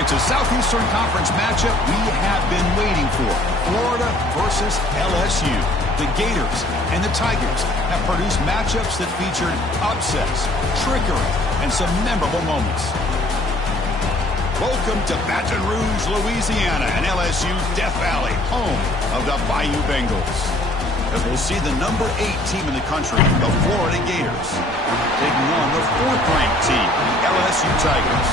It's a Southeastern Conference matchup we have been waiting for. Florida versus LSU. The Gators and the Tigers have produced matchups that featured upsets, trickery, and some memorable moments. Welcome to Baton Rouge, Louisiana, and LSU Death Valley, home of the Bayou Bengals. As we'll see the number 8 team in the country, the Florida Gators, taking on the 4th-ranked team, the LSU Tigers.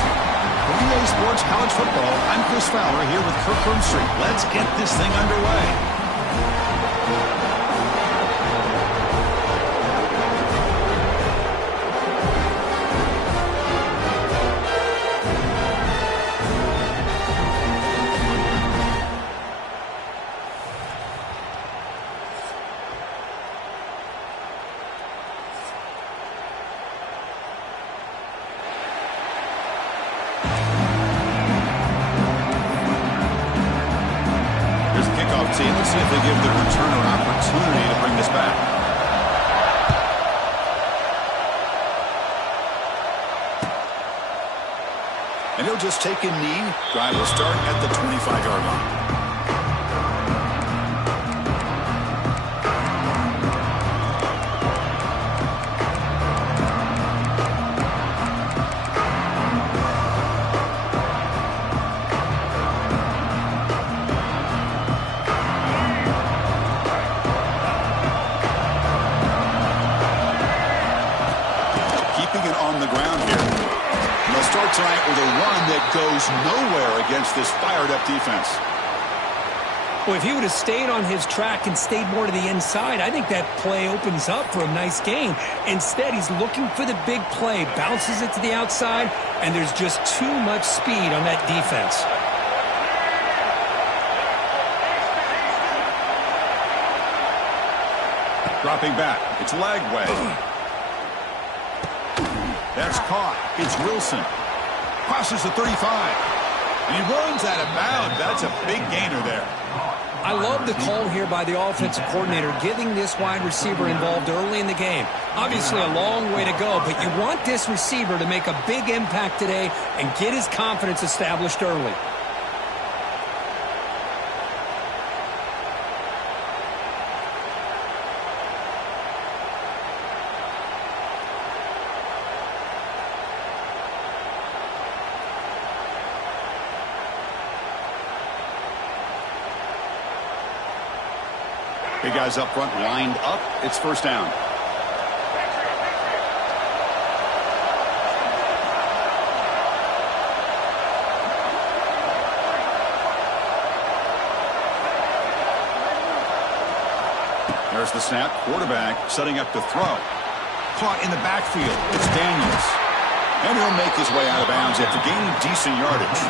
For EA Sports College Football, I'm Chris Fowler here with Kirk Herbstreit. Let's get this thing underway. Let's see if they give the returner an opportunity to bring this back. And he'll just take a knee. Drive will start at the 25-yard line. Tonight with a run that goes nowhere against this fired-up defense. Well, if he would have stayed on his track and stayed more to the inside, I think that play opens up for a nice gain. Instead, he's looking for the big play, bounces it to the outside, and there's just too much speed on that defense. Dropping back. It's Lagway. That's caught. It's Wilson. Crosses the 35. And he runs out of bounds. That's a big gainer there. I love the call here by the offensive coordinator, getting this wide receiver involved early in the game. Obviously a long way to go, but you want this receiver to make a big impact today and get his confidence established early. Big guys up front lined up. It's first down. There's the snap. Quarterback setting up to throw. Caught in the backfield. It's Daniels. And he'll make his way out of bounds after gaining decent yardage.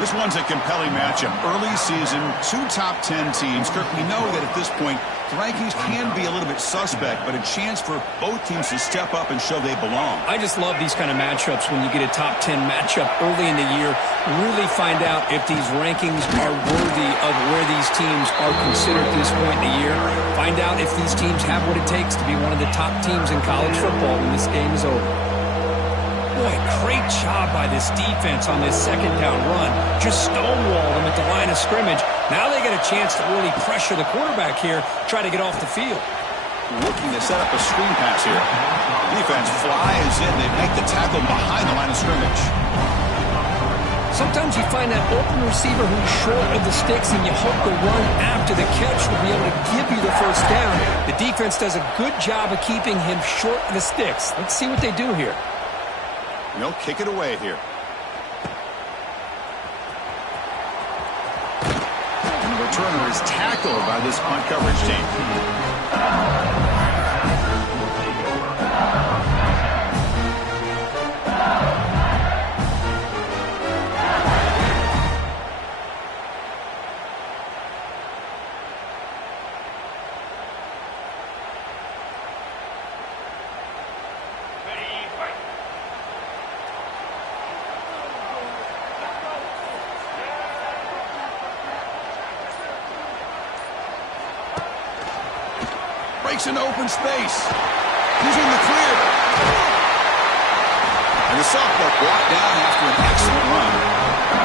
This one's a compelling matchup. Early season, 2 top 10 teams. Kirk, we know that at this point, the rankings can be a little bit suspect, but a chance for both teams to step up and show they belong. I just love these kind of matchups when you get a top 10 matchup early in the year. Really find out if these rankings are worthy of where these teams are considered at this point in the year. Find out if these teams have what it takes to be one of the top teams in college football when this game is over. Boy, great job by this defense on this second down run. Just stonewall them at the line of scrimmage. Now they get a chance to really pressure the quarterback here, try to get off the field. Looking to set up a screen pass here. Defense flies in. They make the tackle behind the line of scrimmage. Sometimes you find that open receiver who's short of the sticks, and you hope the run after the catch will be able to give you the first down. The defense does a good job of keeping him short of the sticks. Let's see what they do here. They'll kick it away here. And the returner is tackled by this punt coverage team. Breaks into open space. He's in the clear. And the sophomore brought down after an excellent run.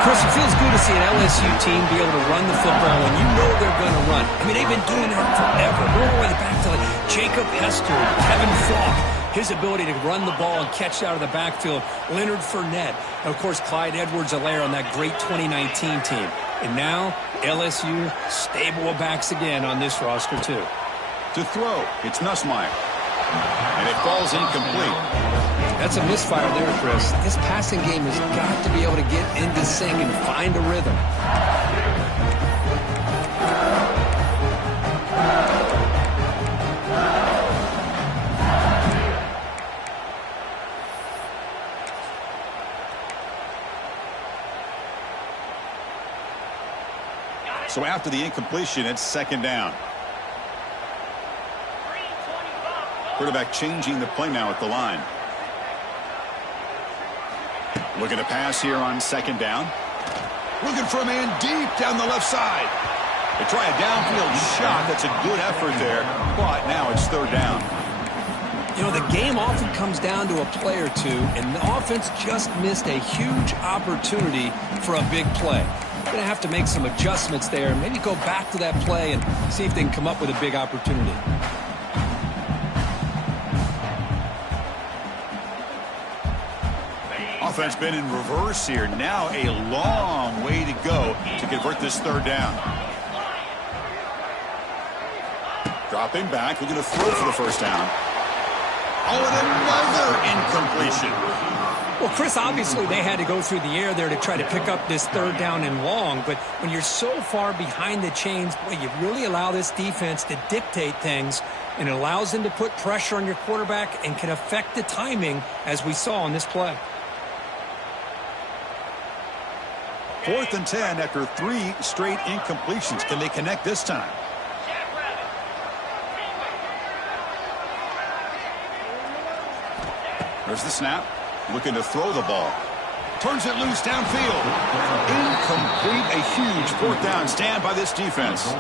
Chris, it feels good to see an LSU team be able to run the football, and you know they're going to run. I mean, they've been doing that forever. All the way back to Jacob Hester, Kevin Falk. His ability to run the ball and catch out of the backfield. Leonard Fournette. And, of course, Clyde Edwards-Helaire on that great 2019 team. And now, LSU stable of backs again on this roster, too. To throw, it's Nussmeier. And it falls incomplete. That's a misfire there, Chris. This passing game has got to be able to get into sync and find a rhythm. So after the incompletion, it's second down. Quarterback changing the play now at the line. Looking to pass here on second down. Looking for a man deep down the left side. They try a downfield shot. That's a good effort there. But now it's third down. You know, the game often comes down to a play or two, and the offense just missed a huge opportunity for a big play. Going to have to make some adjustments there and maybe go back to that play and see if they can come up with a big opportunity. Offense been in reverse here. Now a long way to go to convert this third down. Dropping back, looking to throw for the first down. Oh, and another incompletion. Well, Chris, obviously they had to go through the air there to try to pick up this third down and long, but when you're so far behind the chains, boy, you really allow this defense to dictate things, and it allows them to put pressure on your quarterback and can affect the timing, as we saw on this play. 4th and 10 after 3 straight incompletions. Can they connect this time? There's the snap. Looking to throw the ball. Turns it loose downfield. Incomplete. A huge 4th down stand by this defense.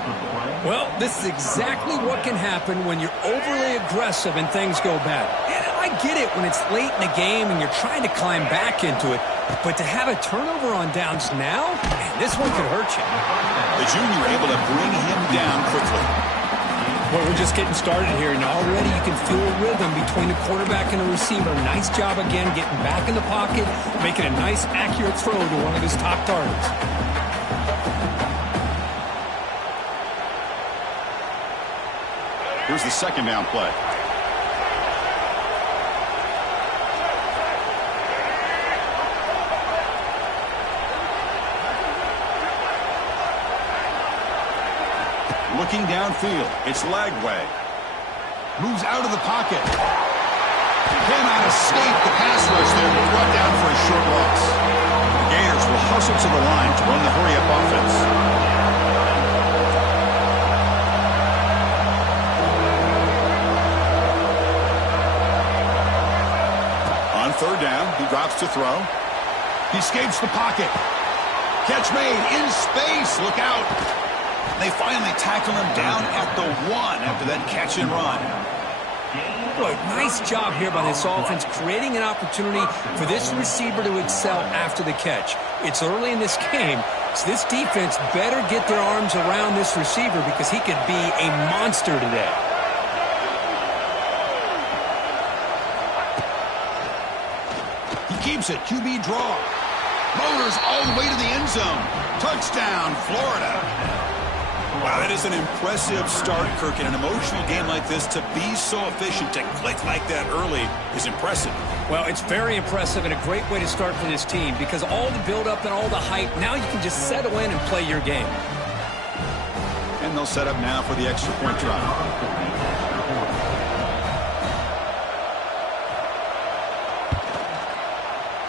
Well, this is exactly what can happen when you're overly aggressive and things go bad. And I get it when it's late in the game and you're trying to climb back into it. But to have a turnover on downs now, man, this one could hurt you. The junior able to bring him down quickly. Well, we're just getting started here, and already you can feel a rhythm between the quarterback and the receiver. Nice job again getting back in the pocket, making a nice, accurate throw to one of his top targets. Here's the second down play. Looking downfield, it's Lagway. Moves out of the pocket. Cannot escape the pass rush there, but brought down for a short loss. The Gators will hustle to the line to run the hurry-up offense. On third down, he drops to throw. He escapes the pocket. Catch made in space. Look out. They finally tackle him down at the 1 after that catch and run. Boy, nice job here by this offense, creating an opportunity for this receiver to excel after the catch. It's early in this game, so this defense better get their arms around this receiver because he could be a monster today. He keeps it. QB draw. Motors all the way to the end zone. Touchdown, Florida. Wow, that is an impressive start, Kirk. In an emotional game like this, to be so efficient, to click like that early is impressive. Well, it's very impressive and a great way to start for this team because all the build-up and all the hype, now you can just settle in and play your game. And they'll set up now for the extra point try.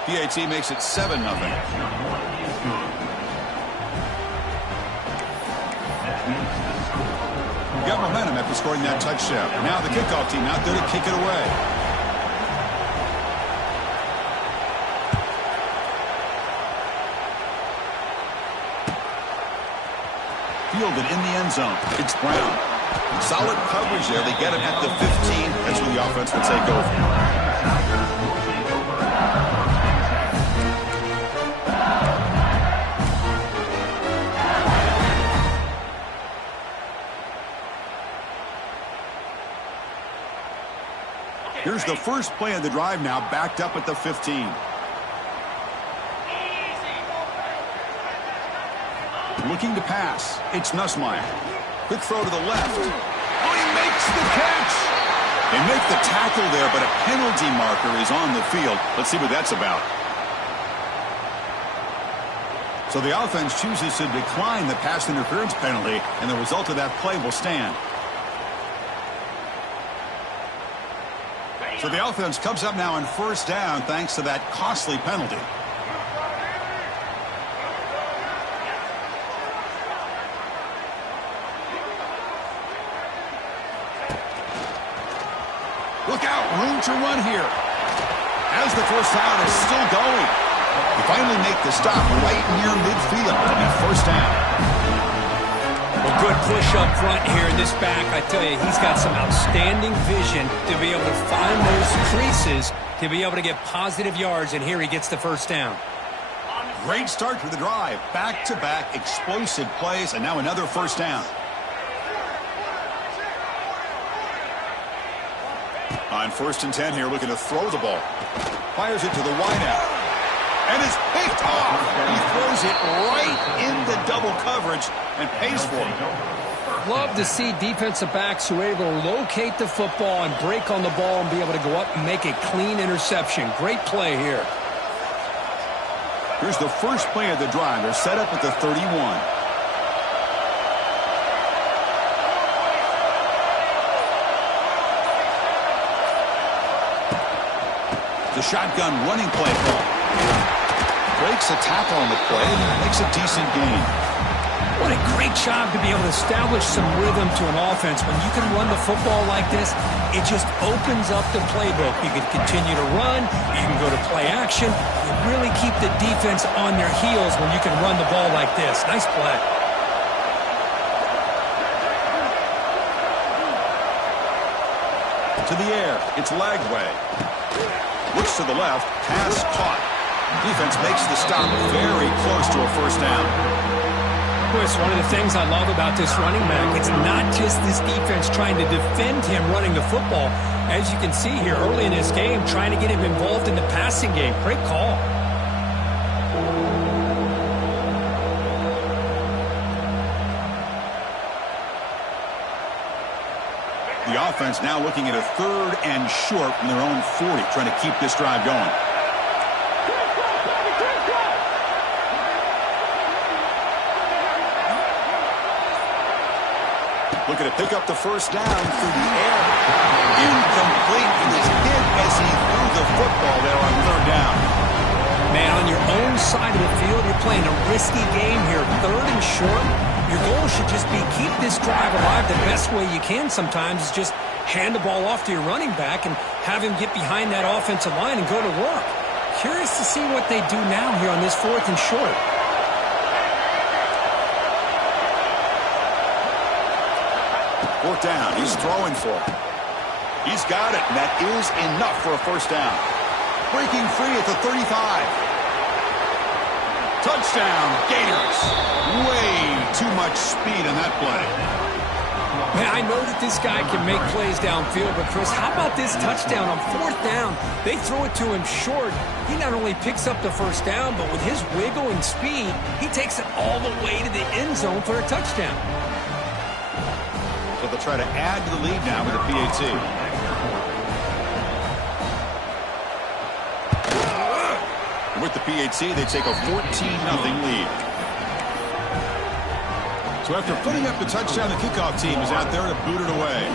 PAT makes it 7-0. Got momentum after scoring that touchdown. Now the kickoff team out there to kick it away. Fielded in the end zone. It's Brown. Solid coverage there. They get him at the 15. That's where the offense will take over. Here's the first play of the drive now, backed up at the 15. Looking to pass. It's Nussmeier. Quick throw to the left. Oh, he makes the catch. They make the tackle there, but a penalty marker is on the field. Let's see what that's about. So the offense chooses to decline the pass interference penalty, and the result of that play will stand. So the offense comes up now on first down thanks to that costly penalty. Look out, room to run here. As the first down is still going. They finally make the stop right near midfield and first down. Well, good push up front here in this back. I tell you, he's got some outstanding vision to be able to find those creases to be able to get positive yards, and here he gets the first down. Great start to the drive. Back-to-back explosive plays, and now another first down. On 1st and 10 here, looking to throw the ball. Fires it to the wideout. And it's picked off. He throws it right into double coverage and pays for it. Love to see defensive backs who are able to locate the football and break on the ball and be able to go up and make a clean interception. Great play here. Here's the first play of the drive. They're set up at the 31. The shotgun running play call. Breaks a tackle on the play and makes a decent gain. What a great job to be able to establish some rhythm to an offense. When you can run the football like this, it just opens up the playbook. You can continue to run. You can go to play action. You really keep the defense on their heels when you can run the ball like this. Nice play. To the air. It's Lagway. Looks to the left. Pass caught. Defense makes the stop very close to a first down. It's one of the things I love about this running back. It's not just this defense trying to defend him running the football. As you can see here early in this game, trying to get him involved in the passing game. Great call. The offense now looking at a 3rd and short from their own 40, trying to keep this drive going. Looking to pick up the first down through the air. Incomplete. He was hit as he threw the football there on 3rd down. Man, on your own side of the field, you're playing a risky game here. 3rd and short. Your goal should just be keep this drive alive the best way you can sometimes is just hand the ball off to your running back and have him get behind that offensive line and go to work. Curious to see what they do now here on this 4th and short. Fourth down. He's throwing for it. He's got it, and that is enough for a first down. Breaking free at the 35. Touchdown, Gators. Way too much speed on that play. Man, I know that this guy can make plays downfield, but Chris, how about this touchdown on 4th down? They throw it to him short. He not only picks up the first down, but with his wiggle and speed, he takes it all the way to the end zone for a touchdown. So they'll try to add to the lead now with a PAT. With the PAT, they take a 14-0 lead. So after putting up the touchdown, the kickoff team is out there to boot it away.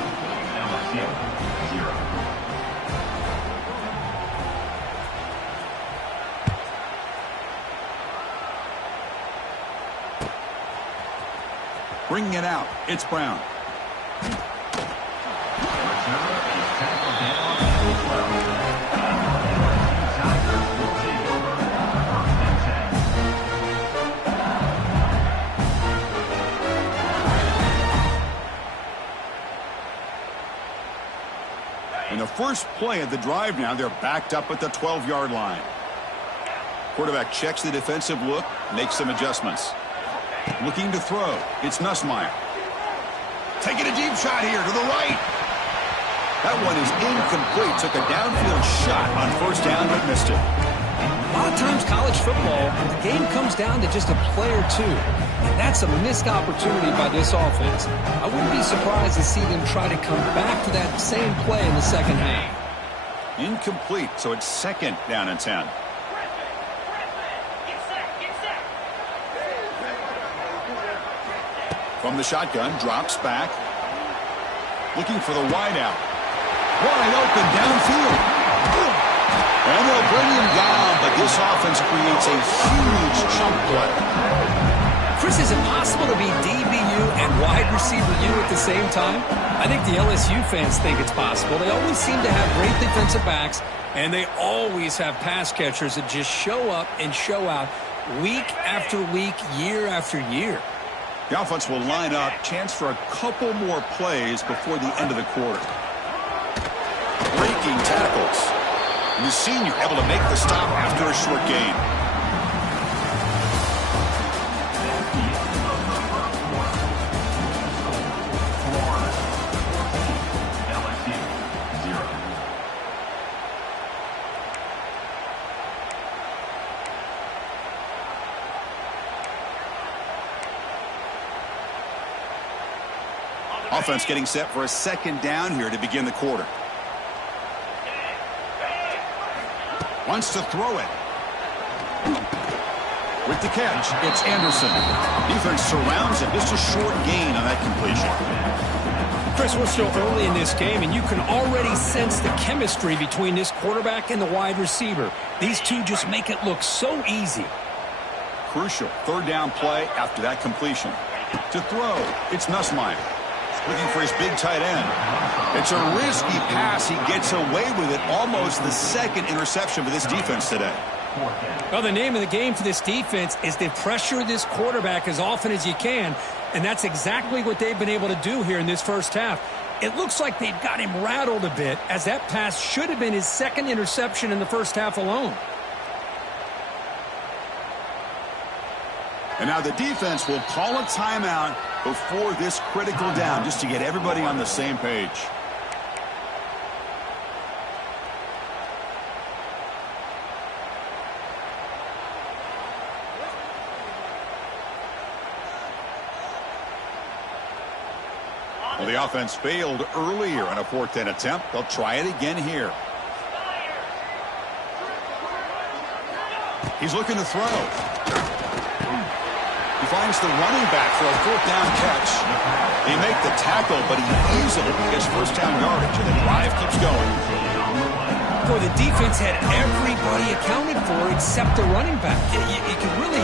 Bringing it out, it's Brown. In the first play of the drive now, they're backed up at the 12-yard line. Quarterback checks the defensive look, makes some adjustments. Looking to throw. It's Nussmeier. Taking a deep shot here to the right. That one is incomplete. Took a downfield shot on first down, but missed it. A lot of times college football, the game comes down to just a play or two. And that's a missed opportunity by this offense. I wouldn't be surprised to see them try to come back to that same play in the second half. Incomplete, so it's second down and 10. From the shotgun, drops back. Looking for the wideout. Wide open downfield. And they'll bring him down, but this offense creates a huge chunk play. Chris, is it possible to be DBU and wide receiver U at the same time? I think the LSU fans think it's possible. They always seem to have great defensive backs, and they always have pass catchers that just show up and show out week after week, year after year. The offense will line up, chance for a couple more plays before the end of the quarter. Breaking tackles. And the senior able to make the stop after a short gain. Offense getting set for a second down here to begin the quarter. Wants to throw it. With the catch, it's Anderson. Defense surrounds it. Just a short gain on that completion. Chris, we're still early in this game, and you can already sense the chemistry between this quarterback and the wide receiver. These two just make it look so easy. Crucial third down play after that completion. To throw, it's Nussmeier. Looking for his big tight end. It's a risky pass. He gets away with it. Almost the second interception for this defense today. Well, the name of the game for this defense is to pressure this quarterback as often as you can, and that's exactly what they've been able to do here in this first half. It looks like they've got him rattled a bit, as that pass should have been his second interception in the first half alone. And now the defense will call a timeout before this critical down, just to get everybody on the same page. Well, the offense failed earlier on a 4th down attempt. They'll try it again here. He's looking to throw. He finds the running back for a 4th down catch. They make the tackle, but he easily gets first down yardage, and the drive keeps going. Boy, the defense had everybody accounted for except the running back. You can really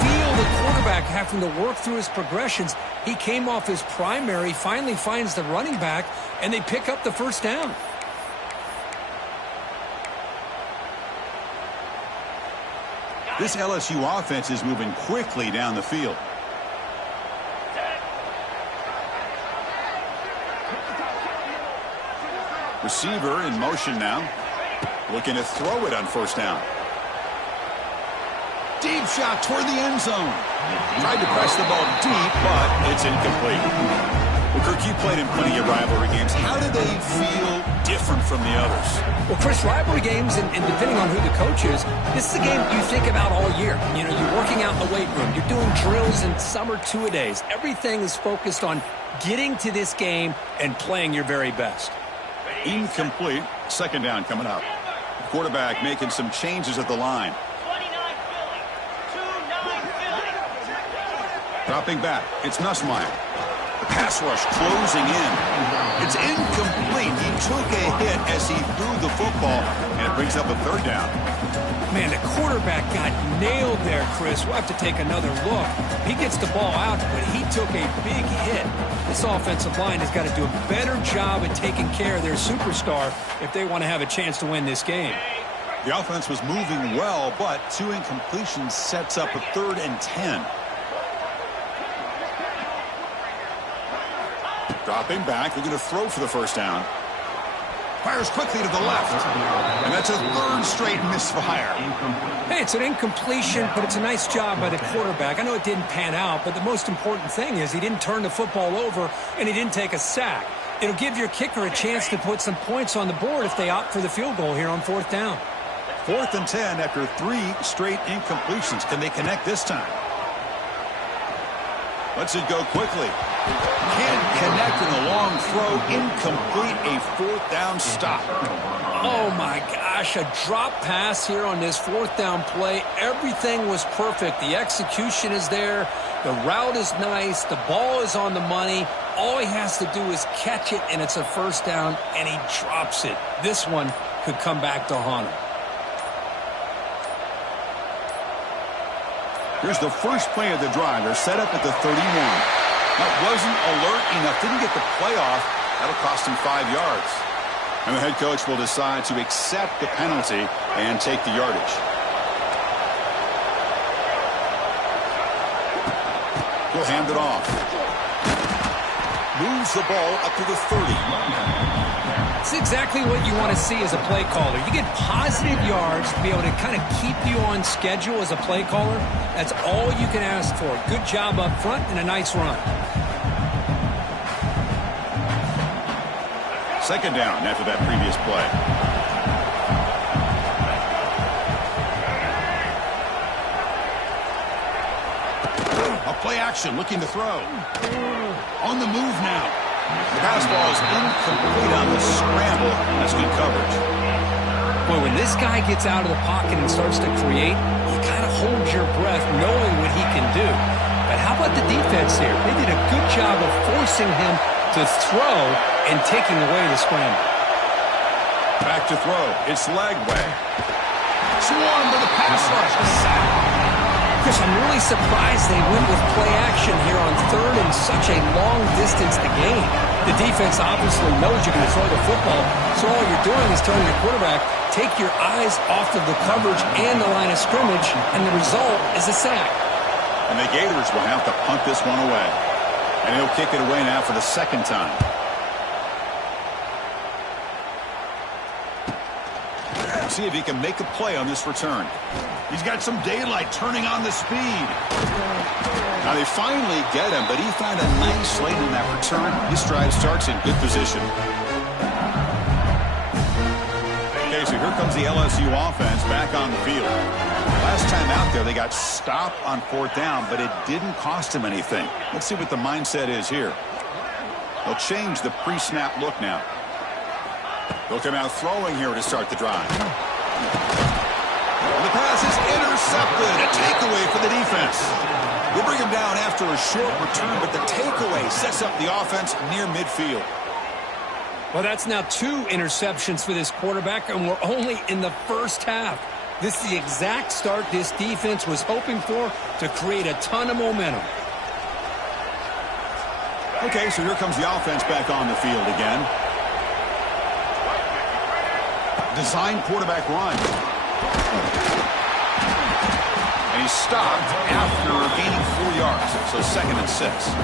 feel the quarterback having to work through his progressions. He came off his primary, finally finds the running back, and they pick up the first down. This LSU offense is moving quickly down the field. Receiver in motion now. Looking to throw it on first down. Deep shot toward the end zone. Tried to press the ball deep, but it's incomplete. Well, Kirk, you played in plenty of rivalry games. How do they feel different from the others? Well, Chris, rivalry games, and depending on who the coach is, this is a game you think about all year. You know, you're working out in the weight room. You're doing drills in summer two-a-days. Everything is focused on getting to this game and playing your very best. Incomplete. Second down coming up. Quarterback making some changes at the line. Dropping back. It's Nussmeier. The pass rush closing in. It's incomplete. He took a hit as he threw the football, and it brings up a third down. Man, the quarterback got nailed there, Chris. We'll have to take another look. He gets the ball out, but he took a big hit. This offensive line has got to do a better job at taking care of their superstar if they want to have a chance to win this game. The offense was moving well, but 2 incompletions sets up a 3rd and 10. Dropping back, they're going to throw for the first down. Fires quickly to the left. And that's a 3rd straight misfire. Hey, it's an incompletion, but it's a nice job by the quarterback. I know it didn't pan out, but the most important thing is he didn't turn the football over and he didn't take a sack. It'll give your kicker a chance to put some points on the board if they opt for the field goal here on 4th down. 4th and 10 after 3 straight incompletions. Can they connect this time? Lets it go quickly. Can't connect in the long throw. Incomplete. A 4th down stop. Oh, my gosh. A drop pass here on this 4th down play. Everything was perfect. The execution is there. The route is nice. The ball is on the money. All he has to do is catch it, and it's a 1st down, and he drops it. This one could come back to haunt him. Here's the first play of the drive. They're set up at the 31. That wasn't alert enough. Didn't get the play off. That'll cost him 5 yards. And the head coach will decide to accept the penalty and take the yardage. He'll hand it off. Moves the ball up to the 30. It's exactly what you want to see as a play caller. You get positive yards to be able to kind of keep you on schedule as a play caller. That's all you can ask for. Good job up front and a nice run. 2nd down after that previous play. A play action looking to throw. On the move now. The pass ball is incomplete on the scramble. That's good coverage. Boy, when this guy gets out of the pocket and starts to create, you kind of hold your breath knowing what he can do. But how about the defense here? They did a good job of forcing him to throw and taking away the scramble. Back to throw. It's Lagway. Swarmed to the pass rush. A sack. Chris, I'm really surprised they went with play action here on 3rd and such a long distance to gain. The defense obviously knows you're going to throw the football, so all you're doing is telling your quarterback, take your eyes off of the coverage and the line of scrimmage, and the result is a sack. And the Gators will have to punt this one away. And he'll kick it away now for the 2nd time. See if he can make a play on this return. He's got some daylight turning on the speed. Now they finally get him, but he found a nice lane in that return. His stride starts in good position. Okay, so here comes the LSU offense back on the field. Last time out there, they got stopped on 4th down, but it didn't cost him anything. Let's see what the mindset is here. They'll change the pre-snap look now. They'll come out throwing here to start the drive. And the pass is intercepted. A takeaway for the defense. They'll bring him down after a short return, but the takeaway sets up the offense near midfield. Well, that's now 2 interceptions for this quarterback, and we're only in the 1st half. This is the exact start this defense was hoping for to create a ton of momentum. Okay, so here comes the offense back on the field again. Design quarterback run. And he's stopped after gaining 4 yards. So 2nd and 6.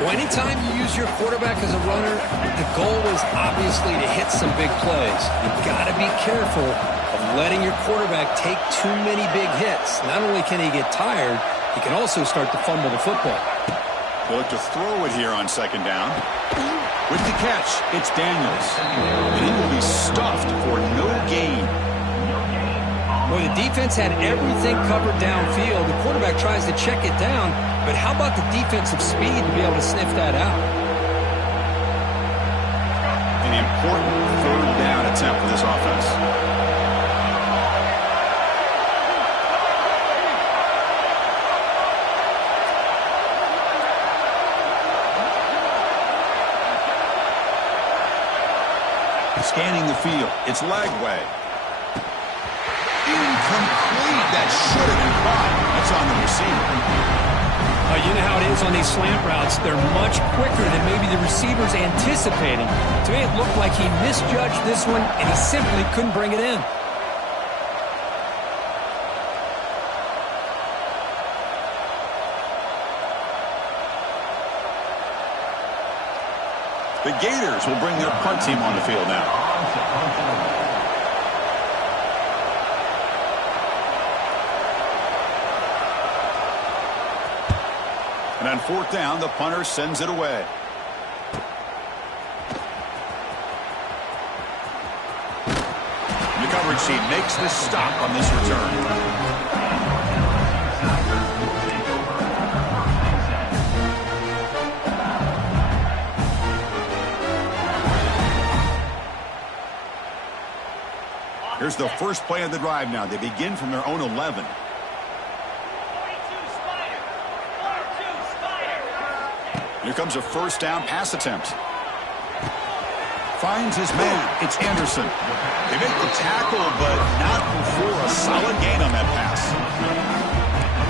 Well, anytime you use your quarterback as a runner, the goal is obviously to hit some big plays. You've got to be careful of letting your quarterback take too many big hits. Not only can he get tired, he can also start to fumble the football. They'll look to throw it here on 2nd down. With the catch, it's Daniels. And he will be stuffed for no gain. Well, the defense had everything covered downfield. The quarterback tries to check it down, but how about the defensive speed to be able to sniff that out? An important 3rd down attempt for this offense. Scanning the field. It's Lagway. Incomplete. That should have been caught. That's on the receiver. You know how it is on these slant routes. They're much quicker than maybe the receiver's anticipating. To me, it looked like he misjudged this one, and he simply couldn't bring it in. The Gators will bring their punt team on the field now. And on 4th down, the punter sends it away. as he makes the stop on this return. Here's the first play of the drive now. They begin from their own 11. Here comes a first down pass attempt. Finds his man. It's Anderson. They make the tackle, but not before a solid gain on that pass.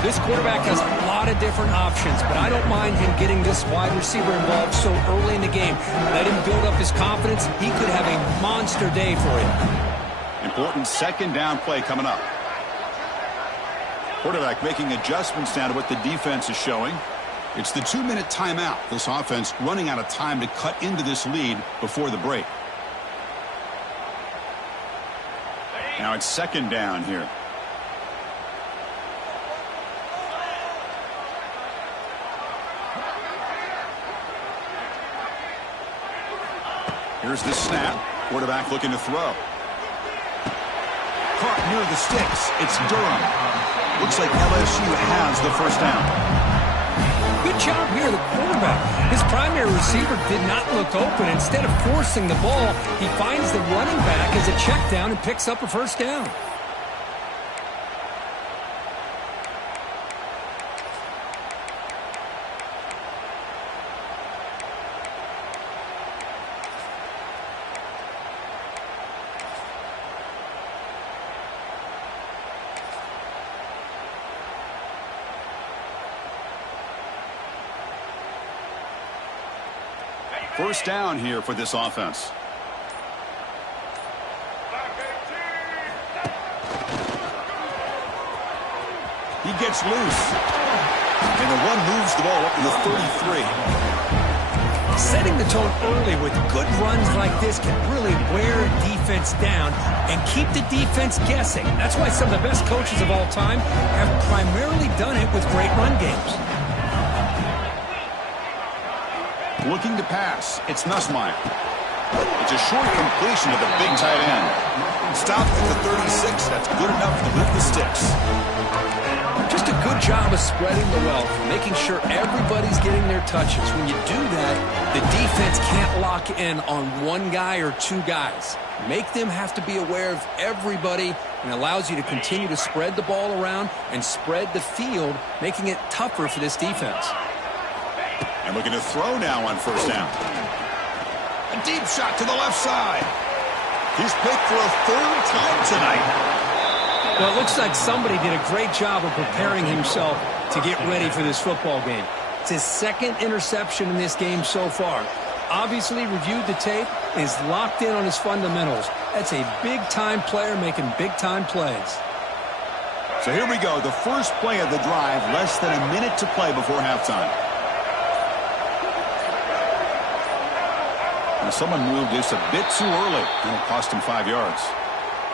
This quarterback has a lot of different options, but I don't mind him getting this wide receiver involved so early in the game. Let him build up his confidence. He could have a monster day for you. Important second down play coming up. Quarterback making adjustments now to what the defense is showing. It's the 2-minute timeout. This offense running out of time to cut into this lead before the break. Now it's second down here. Here's the snap. Quarterback looking to throw. Caught near the sticks. It's Durham. Looks like LSU has the first down. Good job here, the quarterback. His primary receiver did not look open. Instead of forcing the ball, he finds the running back as a check down and picks up a first down. First down here for this offense. He gets loose. And the one moves the ball up to the 33. Setting the tone early with good runs like this can really wear defense down and keep the defense guessing. That's why some of the best coaches of all time have primarily done it with great run games. Looking to pass. It's Nussmeier. It's a short completion to the big tight end. Stopped at the 36. That's good enough to move the sticks. Just a good job of spreading the wealth, making sure everybody's getting their touches. When you do that, the defense can't lock in on one guy or two guys. Make them have to be aware of everybody, and allows you to continue to spread the ball around and spread the field, making it tougher for this defense. And looking to throw now on first down. A deep shot to the left side. He's picked for a third time tonight. Well, it looks like somebody did a great job of preparing himself to get ready for this football game. It's his second interception in this game so far. Obviously reviewed the tape and is locked in on his fundamentals. That's a big-time player making big-time plays. So here we go. The first play of the drive, less than a minute to play before halftime. Now someone moved this a bit too early, and it cost him 5 yards.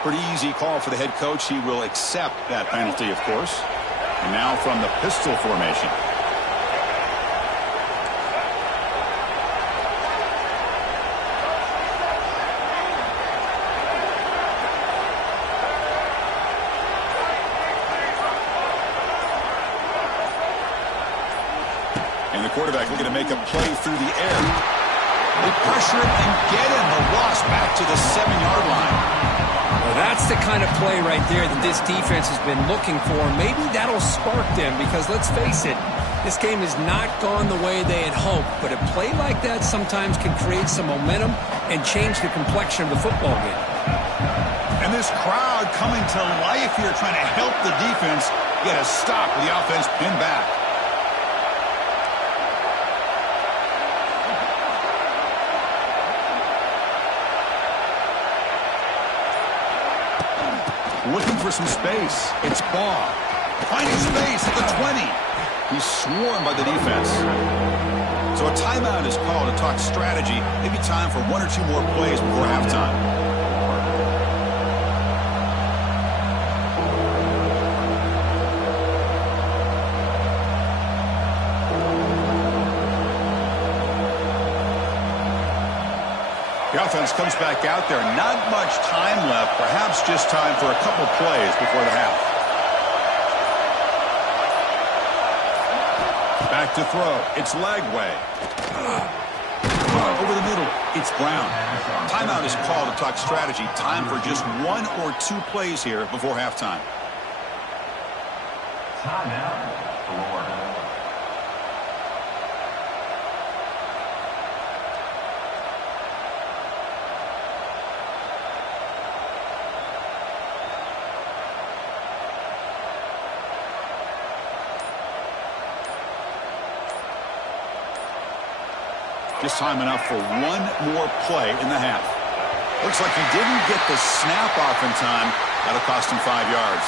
Pretty easy call for the head coach. He will accept that penalty, of course. And now from the pistol formation. And the quarterback looking to make a play through the air. They pressure him and get him. The loss back to the 7-yard line. Well, that's the kind of play right there that this defense has been looking for. Maybe that'll spark them because, let's face it, this game has not gone the way they had hoped. But a play like that sometimes can create some momentum and change the complexion of the football game. And this crowd coming to life here trying to help the defense get a stop with the offense pinned back. Looking for some space. It's Baugh. Finding space at the 20. He's swarmed by the defense. So a timeout is called to talk strategy. Maybe time for one or two more plays before halftime. The offense comes back out there. Not much time left. Perhaps just time for a couple plays before the half. Back to throw. It's Lagway. Over the middle. It's Brown. Timeout is called to talk strategy. Time for just 1 or 2 plays here before halftime. Timeout. Just time enough for 1 more play in the half. Looks like he didn't get the snap off in time. That'll cost him 5 yards.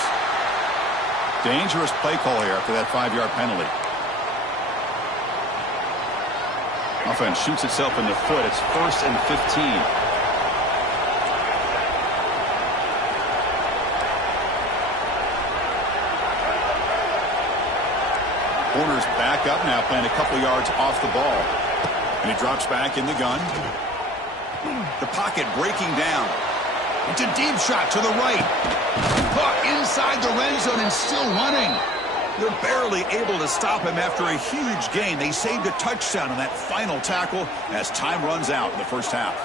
Dangerous play call here after that 5-yard penalty. Offense shoots itself in the foot. It's 1st and 15. Corner's back up now, playing a couple yards off the ball. And he drops back in the gun. The pocket breaking down. It's a deep shot to the right. Caught inside the red zone and still running. They're barely able to stop him after a huge gain. They saved a touchdown on that final tackle as time runs out in the first half.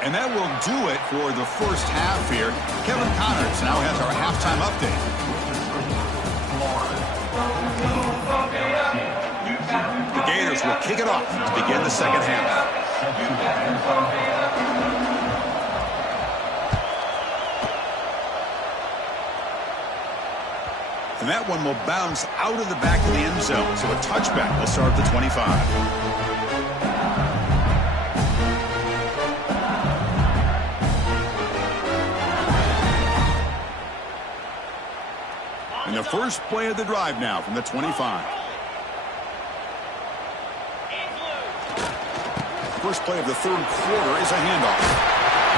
And that will do it for the first half here. Kevin Connors now has our halftime update. The Gators will kick it off to begin the second half. And that one will bounce out of the back of the end zone, so a touchback will start at the 25. And the first play of the drive now from the 25. First play of the third quarter is a handoff.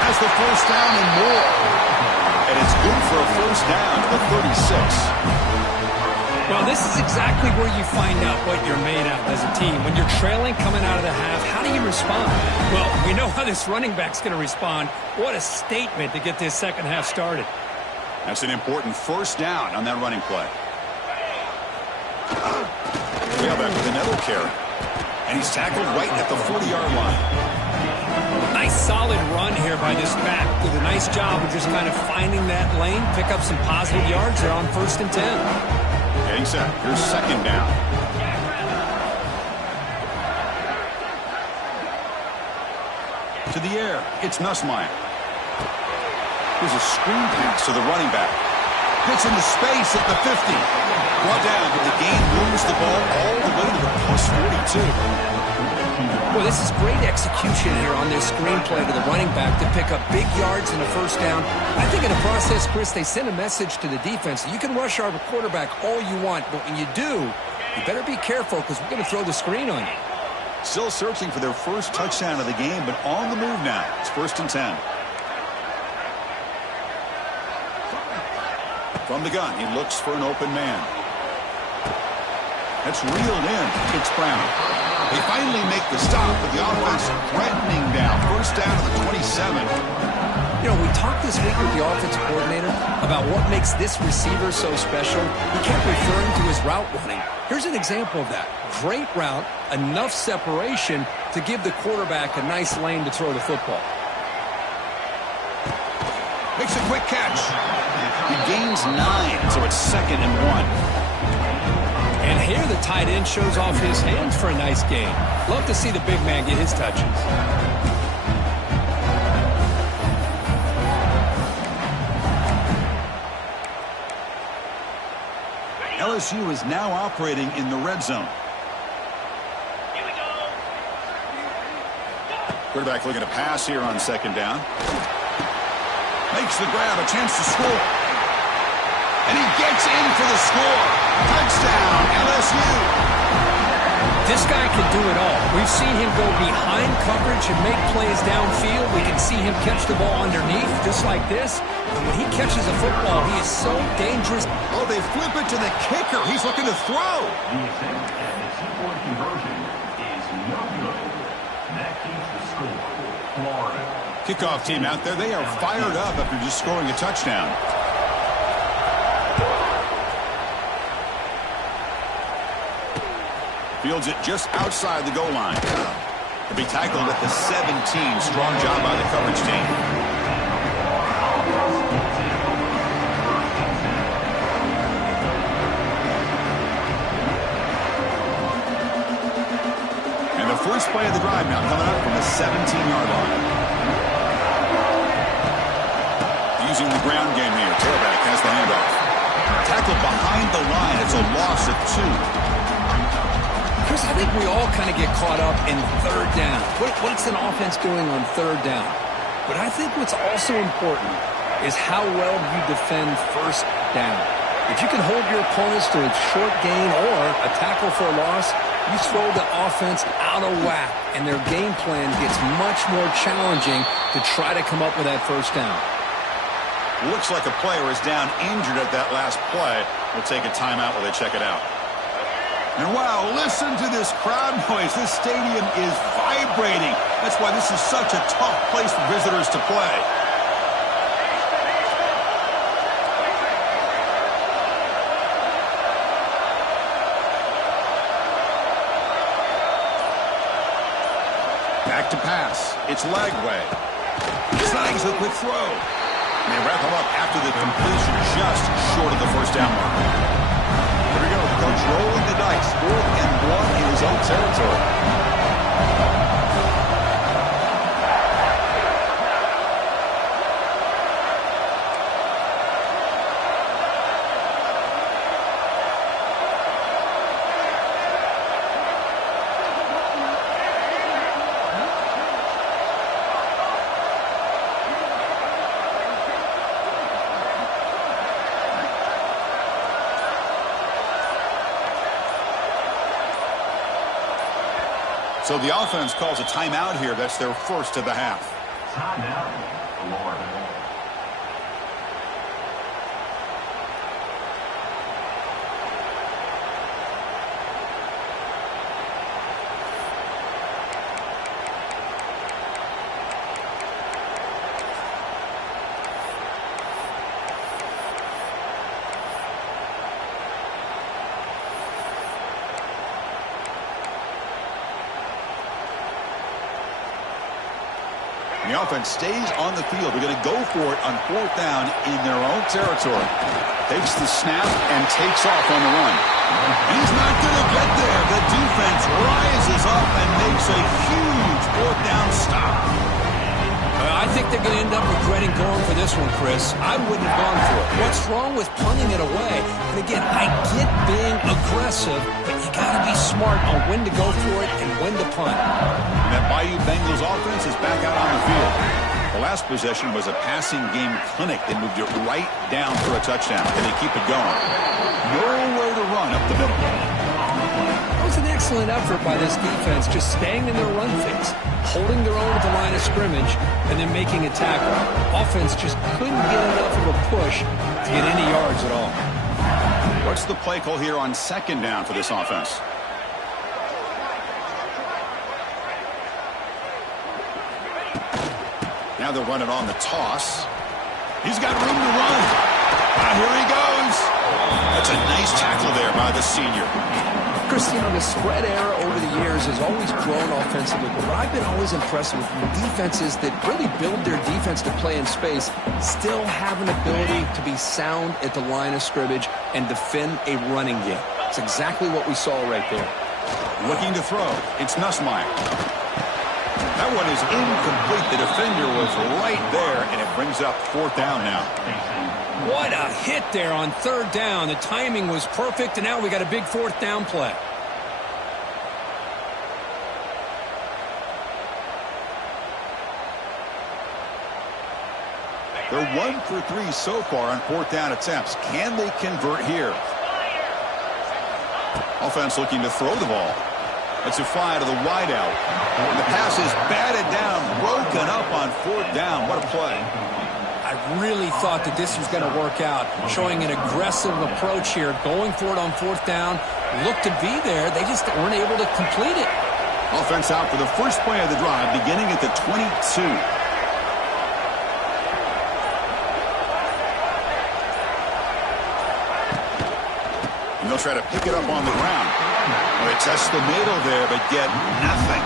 Has the first down and more. And it's good for a first down to the 36. Well, this is exactly where you find out what you're made of as a team. When you're trailing coming out of the half, how do you respond? Well, we know how this running back's going to respond. What a statement to get this second half started. That's an important first down on that running play. Yeah, back with another carry. And he's tackled right at the 40-yard line. Nice solid run here by this back. Did a nice job of just kind of finding that lane, pick up some positive yards there on 1st and 10. Getting set. Here's second down. To the air. It's Nussmeier. Here's a screen pass to the running back. Gets into space at the 50. Brought down, but the game moves the ball all the way to the plus 42. Well, this is great execution here on this screenplay to the running back to pick up big yards in a first down. I think in the process, Chris, they send a message to the defense. You can rush our quarterback all you want, but when you do, you better be careful because we're going to throw the screen on you. Still searching for their first touchdown of the game, but on the move now. It's 1st and 10. From the gun, he looks for an open man. That's reeled in. It's Brown. They finally make the stop, but the offense threatening down. First down to the 27. You know, we talked this week with the offensive coordinator about what makes this receiver so special. He kept referring to his route running. Here's an example of that. Great route, enough separation to give the quarterback a nice lane to throw the football. Makes a quick catch. He gains 9, so it's 2nd and 1. And here the tight end shows off his hands for a nice gain. Love to see the big man get his touches. LSU is now operating in the red zone. Quarterback looking to pass here on 2nd down. Makes the grab, a chance to score. And he gets in for the score. Touchdown, LSU. This guy can do it all. We've seen him go behind coverage and make plays downfield. We can see him catch the ball underneath just like this. And when he catches a football, he is so dangerous. Oh, they flip it to the kicker. He's looking to throw. The attempt at the 2-point conversion is no good. That keeps the score Kickoff team out there, they are fired up after just scoring a touchdown. Fields it just outside the goal line. He'll be tackled at the 17. Strong job by the coverage team. And the first play of the drive now coming up from the 17-yard line. Using the ground game here. Tailback has the handoff. Tackled behind the line. It's a loss of 2. Chris, I think we all kind of get caught up in third down. What's an offense doing on third down? But I think what's also important is how well you defend first down. If you can hold your opponents to a short gain or a tackle for a loss, you throw the offense out of whack, and their game plan gets much more challenging to try to come up with that first down. Looks like a player is down injured at that last play. We'll take a timeout while they check it out. And wow, listen to this crowd noise. This stadium is vibrating. That's why this is such a tough place for visitors to play. Back to pass. It's Lagway. Snags the quick throw. And they wrap him up after the completion just short of the first down mark. Here we go. The coach rolling the dice. 4th and 1 in his own territory. So the offense calls a timeout here. That's their first of the half. Timeout, Lord. The offense stays on the field. They're going to go for it on 4th down in their own territory. Takes the snap and takes off on the run. He's not going to get there. The defense rises up and makes a huge 4th down stop. I think they're going to end up regretting going for this one, Chris. I wouldn't have gone for it. What's wrong with punting it away? And again, I get being aggressive, but you got to be smart on when to go for it and when to punt. And that Bayou Bengals offense is back out on the field. The last possession was a passing game clinic. They moved it right down for a touchdown, and they keep it going. Nowhere to run up the middle. That was an excellent effort by this defense, just staying in their run fix, holding their own at the line of scrimmage, and then making a tackle. Offense just couldn't get enough of a push to get any yards at all. What's the play call here on 2nd down for this offense? Now they're running on the toss. He's got room to run. Here he goes. That's a nice tackle there by the senior. Chris, you know, the spread era over the years has always grown offensively, but what I've been always impressed with defenses that really build their defense to play in space still have an ability to be sound at the line of scrimmage and defend a running game. It's exactly what we saw right there. Looking to throw. It's Nussmeier. That one is incomplete. The defender was right there, and it brings up 4th down now. What a hit there on 3rd down. The timing was perfect, and now we got a big 4th down play. They're 1 for 3 so far on 4th down attempts. Can they convert here? Offense looking to throw the ball. It's a fly to the wideout. And the pass is batted down, broken up on 4th down. What a play. I really thought that this was going to work out, showing an aggressive approach here, going for it on 4th down. Looked to be there. They just weren't able to complete it. Offense out for the first play of the drive, beginning at the 22. And they'll try to pick it up on the ground. Well, they test the middle there, but get nothing.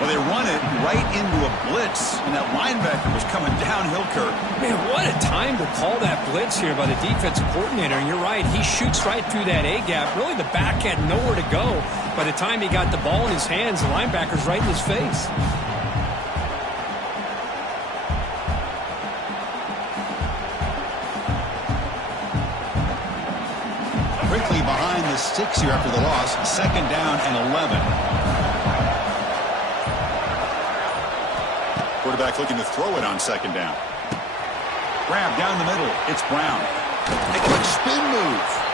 Well, they run it right into a blitz, and that linebacker was coming downhill, Kurt. Man, what a time to call that blitz here by the defensive coordinator. And you're right, he shoots right through that A-gap. Really, the back had nowhere to go. By the time he got the ball in his hands, the linebacker's right in his face. Quickly behind the sticks here after the loss. 2nd down and 11. Quarterback looking to throw it on 2nd down. Grab down the middle. It's Brown. A quick spin move.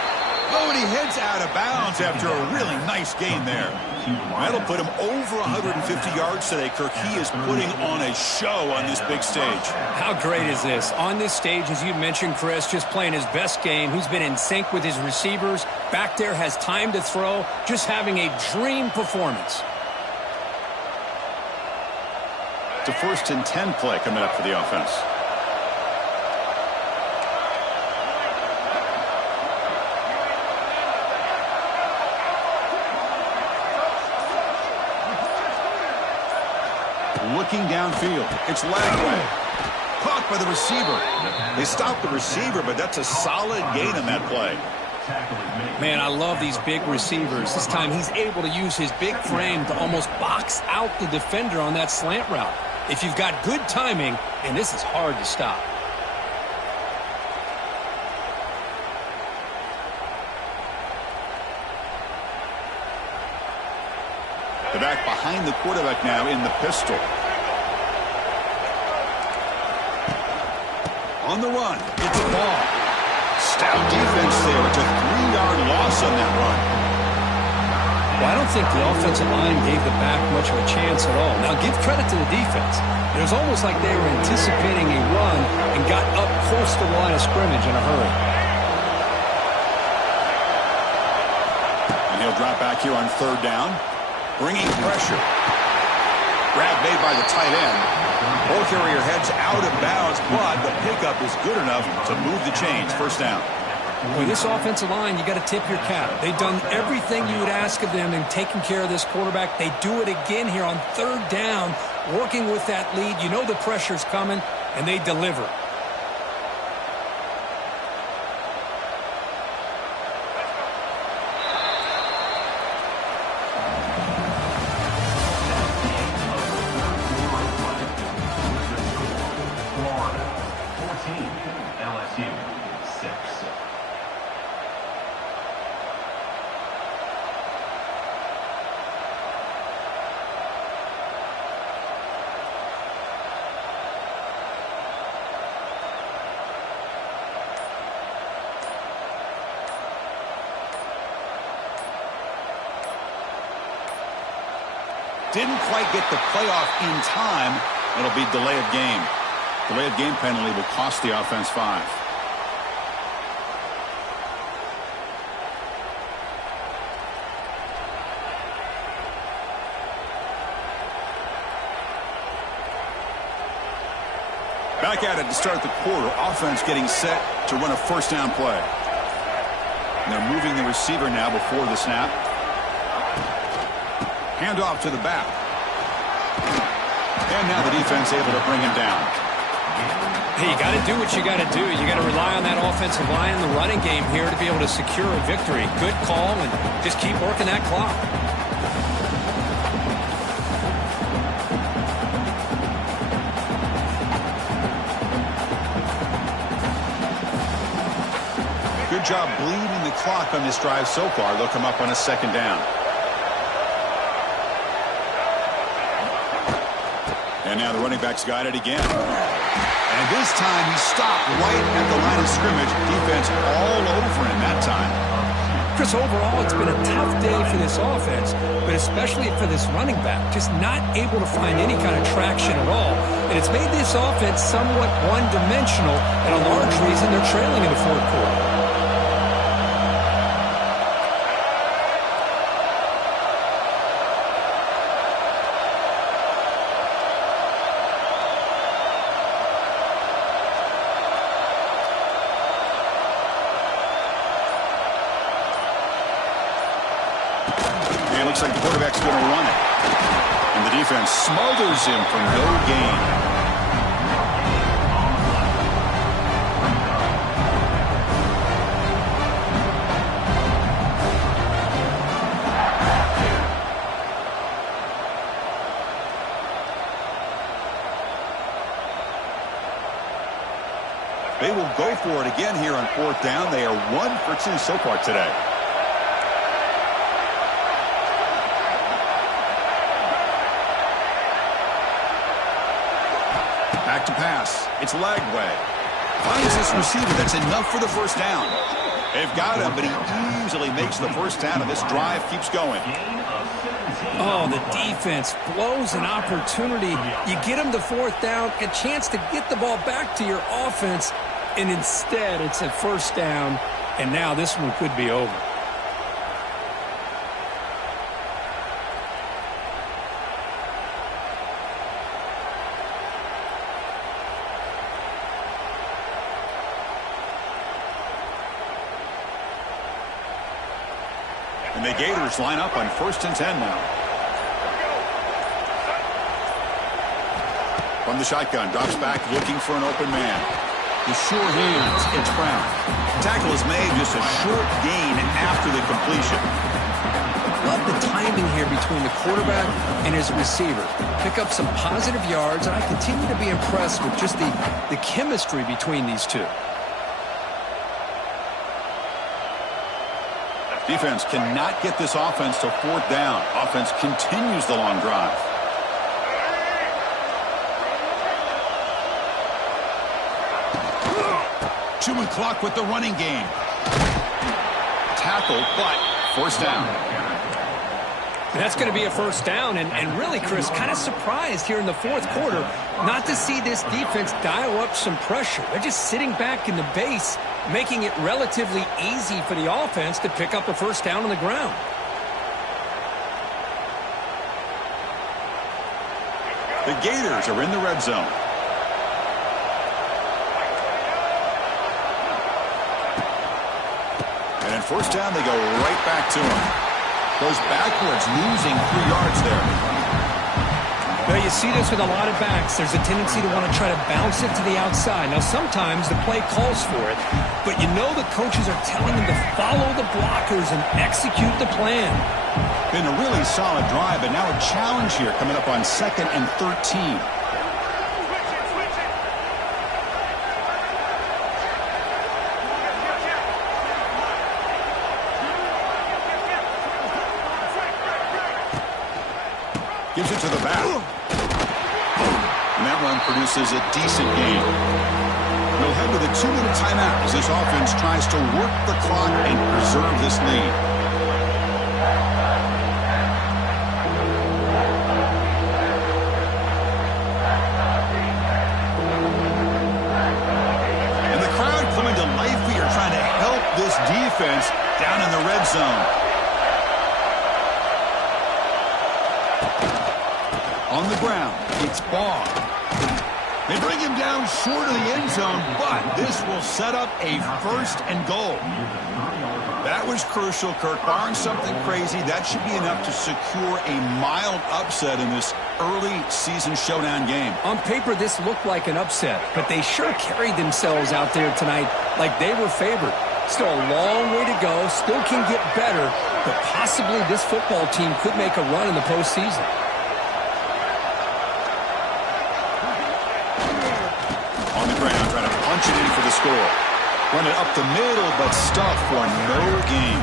Oh, and he heads out of bounds after a really nice gain there. That'll put him over 150 yards today, Kirk. He is putting on a show on this big stage. How great is this? On this stage, as you mentioned, Chris, just playing his best game. He's been in sync with his receivers. Back there, has time to throw. Just having a dream performance. It's a 1st and 10 play coming up for the offense. Looking downfield. It's Lagway. Caught by the receiver. They stopped the receiver, but that's a solid gain on that play. Man, I love these big receivers. This time he's able to use his big frame to almost box out the defender on that slant route. If you've got good timing, and this is hard to stop. The back behind the quarterback now in the pistol. On the run, it's a ball. Stout defense there. It's a 3-yard loss on that run. Well, I don't think the offensive line gave the back much of a chance at all. Now, give credit to the defense. It was almost like they were anticipating a run and got up close to the line of scrimmage in a hurry. And he'll drop back here on 3rd down. Bringing pressure. Grab made by the tight end. Ball carrier heads out of bounds, but the pickup is good enough to move the chains. 1st down. With this offensive line, you got to tip your cap. They've done everything you would ask of them in taking care of this quarterback. They do it again here on 3rd down, working with that lead. You know the pressure's coming, and they deliver. Didn't quite get the playoff in time. It'll be delay of game. Delay of game penalty will cost the offense 5. Back at it to start the quarter. Offense getting set to run a 1st down play. And they're moving the receiver now before the snap. Handoff to the back. And now the defense able to bring him down. Hey, you got to do what you got to do. You got to rely on that offensive line in the running game here to be able to secure a victory. Good call, and just keep working that clock. Good job bleeding the clock on this drive so far. They'll come up on a 2nd down. And now the running back's got it again. And this time he stopped right at the line of scrimmage. Defense all over him that time. Chris, overall, it's been a tough day for this offense, but especially for this running back. Just not able to find any kind of traction at all. And it's made this offense somewhat one-dimensional, and a large reason they're trailing in the 4th quarter. Looks like the quarterback's going to run it. And the defense smothers him for no gain. They will go for it again here on fourth down. They are 1 for 2 so far today. Back to pass. It's Lagway. Finds this receiver. That's enough for the first down. They've got him, but he easily makes the first down, and this drive keeps going. Oh, the defense blows an opportunity. You get them to fourth down, a chance to get the ball back to your offense, and instead it's a first down, and now this one could be over. And the Gators line up on 1st and 10 now. From the shotgun, drops back looking for an open man. The sure hands, it's Brown. Tackle is made, just a short gain after the completion. Love the timing here between the quarterback and his receiver. Pick up some positive yards, and I continue to be impressed with just the chemistry between these two. Defense cannot get this offense to fourth down. Offense continues the long drive. Chewing clock with the running game. Tackle, but first down. That's going to be a first down, and really, Chris, kind of surprised here in the fourth quarter not to see this defense dial up some pressure. They're just sitting back in the base, making it relatively easy for the offense to pick up a first down on the ground. The Gators are in the red zone. And in first down, they go right back to him. Goes backwards, losing 3 yards there. Well, you see this with a lot of backs. There's a tendency to want to try to bounce it to the outside. Now, sometimes the play calls for it, but you know the coaches are telling them to follow the blockers and execute the plan. Been a really solid drive, but now a challenge here coming up on 2nd and 13. Gives it to the back. And that run produces a decent gain. We'll head to the 2-minute timeout as this offense tries to work the clock and preserve this lead. And the crowd coming to life here trying to help this defense down in the red zone. On the ground, it's Baugh. They bring him down short of the end zone, but this will set up a 1st and goal. That was crucial, Kirk. Barring something crazy, that should be enough to secure a mild upset in this early season showdown game. On paper, this looked like an upset, but they sure carried themselves out there tonight like they were favored. Still a long way to go, still can get better, but possibly this football team could make a run in the postseason. Punch it in for the score. Run it up the middle, but stuff for no gain.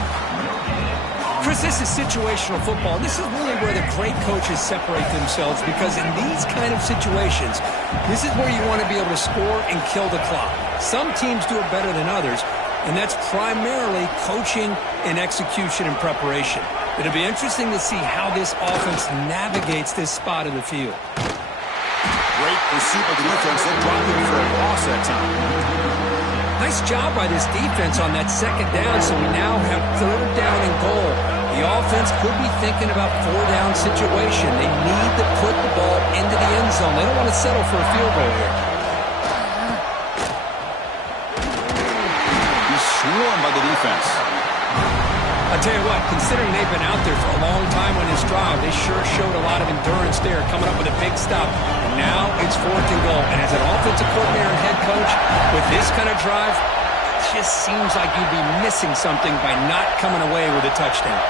Chris, this is situational football. This is really where the great coaches separate themselves, because in these kind of situations, this is where you want to be able to score and kill the clock. Some teams do it better than others, and that's primarily coaching and execution and preparation. It'll be interesting to see how this offense navigates this spot of the field. Great pursuit of the defense. They dropped him for a loss that time. Nice job by this defense on that 2nd down, so we now have 3rd down and goal. The offense could be thinking about 4-down situation. They need to put the ball into the end zone. They don't want to settle for a field goal here. He's swarmed by the defense. I'll tell you what, considering they've been out there for a long time on this drive, they sure showed a lot of endurance there, coming up with a big stop. And now it's 4th and goal. And as an offensive coordinator and head coach, with this kind of drive, it just seems like you'd be missing something by not coming away with a touchdown.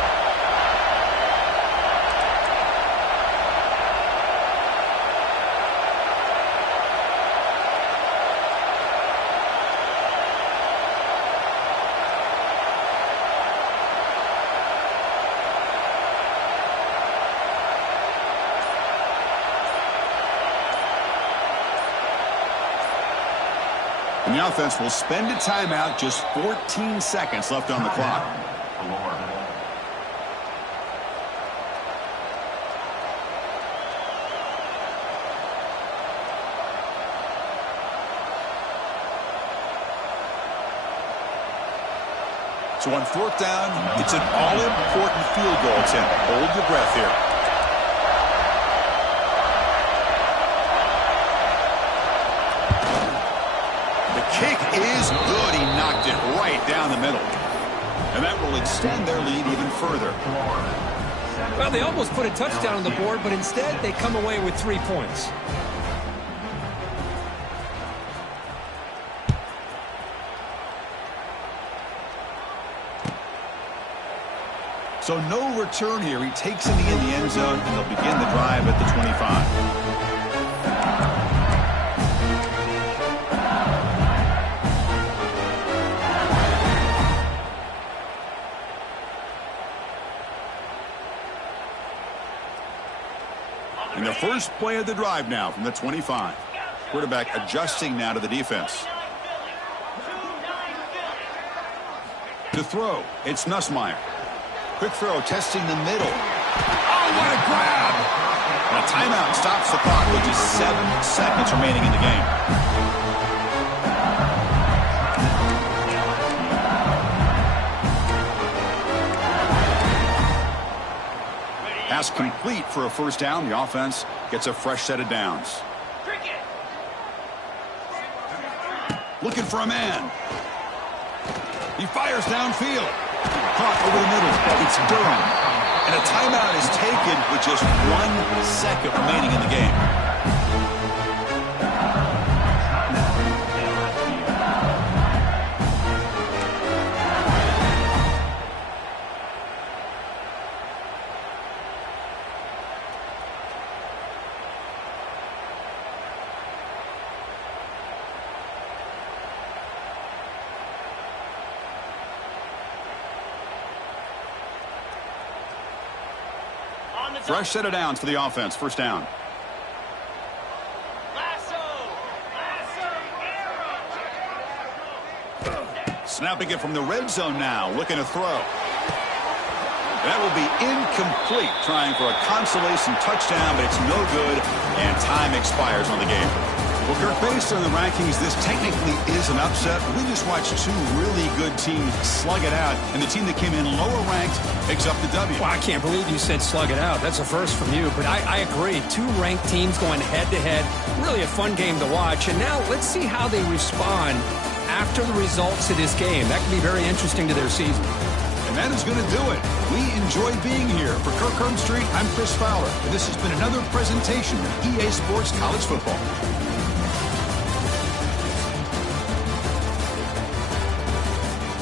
And the offense will spend a timeout, just 14 seconds left on the clock. So on 4th down, it's an all-important field goal attempt. Hold your breath here. Kick is good. He knocked it right down the middle. And that will extend their lead even further. Well, they almost put a touchdown on the board, but instead they come away with 3 points. So no return here. He takes it in the end zone, and they'll begin the drive at the 25. And the first play of the drive now from the 25. Quarterback adjusting now to the defense. To throw, it's Nussmeier. Quick throw, testing the middle. Oh, what a grab! And a timeout stops the clock with just 7 seconds remaining in the game. Pass complete for a first down. The offense gets a fresh set of downs. Looking for a man. He fires downfield. Caught over the middle. It's Durham. And a timeout is taken with just 1 second remaining in the game. Fresh set of downs for the offense. First down. Snapping it from the red zone now. Looking to throw. That will be incomplete. Trying for a consolation touchdown, but it's no good. And time expires on the game. Well, Kirk, based on the rankings, this technically is an upset. We just watched 2 really good teams slug it out, and the team that came in lower ranked picks up the W. Well, I can't believe you said slug it out. That's a first from you, but I agree. 2 ranked teams going head-to-head. Really a fun game to watch. And now let's see how they respond after the results of this game. That could be very interesting to their season. And that is going to do it. We enjoy being here. For Kirk Herbstreit, I'm Chris Fowler, and this has been another presentation of EA Sports College Football.